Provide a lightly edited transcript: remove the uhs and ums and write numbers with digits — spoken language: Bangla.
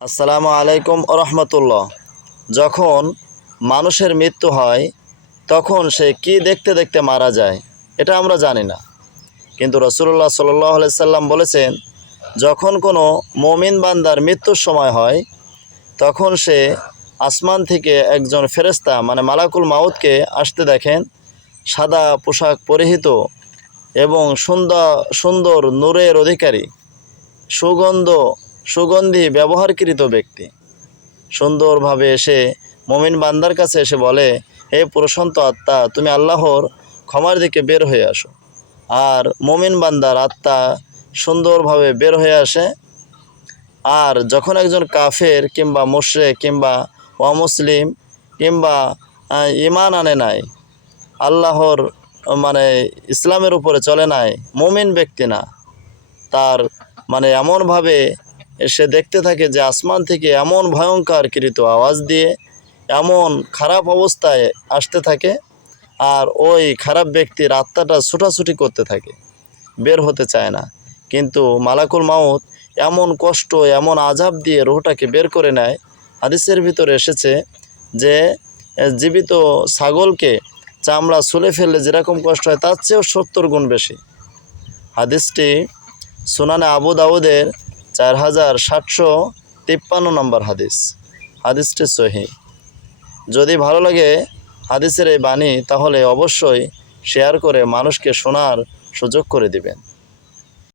আসসালামু আলাইকুম রহমতুল্লাহ। যখন মানুষের মৃত্যু হয় তখন সে কি দেখতে দেখতে মারা যায় এটা আমরা জানি না, কিন্তু রাসূলুল্লাহ সাল্লাল্লাহু আলাইহি সাল্লাম বলেছেন, যখন কোনো মুমিন বান্দার মৃত্যুর সময় হয় তখন সে আসমান থেকে একজন ফেরেশতা মানে মালাকুল মাউতকে আসতে দেখেন, সাদা পোশাক পরিহিত এবং সুন্দর সুন্দর নূরের অধিকারী, সুগন্ধি ব্যবহারকৃত ব্যক্তি সুন্দরভাবে এসে মুমিন বান্দার কাছে এসে বলে, হে প্রশান্ত আত্মা, তুমি আল্লাহর ক্ষমার দিকে বের হয়ে আসো। আর মুমিন বান্দার আত্মা সুন্দরভাবে বের হয়ে আসে। আর যখন একজন কাফের কিংবা মুশরিক কিংবা অমুসলিম কিংবা ঈমান আনে নাই, আল্লাহর মানে ইসলামের উপরে চলে নাই, মুমিন ব্যক্তি না, তার মানে এমনভাবে সে দেখতে থাকে যে আসমান থেকে এমন ভয়ঙ্করকৃত আওয়াজ দিয়ে এমন খারাপ অবস্থায় আসতে থাকে, আর ওই খারাপ ব্যক্তির আত্মাটা ছুটাছুটি করতে থাকে, বের হতে চায় না। কিন্তু মালাকুল মাউত এমন কষ্ট এমন আযাব দিয়ে রুহটাকে বের করে নেয়। হাদিসের ভিতরে এসেছে যে জীবিত ছাগলকে চামড়া ছুলে ফেললে যেরকম কষ্ট হয় তার চেয়েও 70 গুণ বেশি। হাদিসটি সুনানে আবু দাউদের 4753 নম্বর হাদিস। হাদিসটি সহিহ। যদি ভালো লাগে হাদিসের এই বাণী তাহলে অবশ্যই শেয়ার করে মানুষকে শোনার সুযোগ করে দিবেন।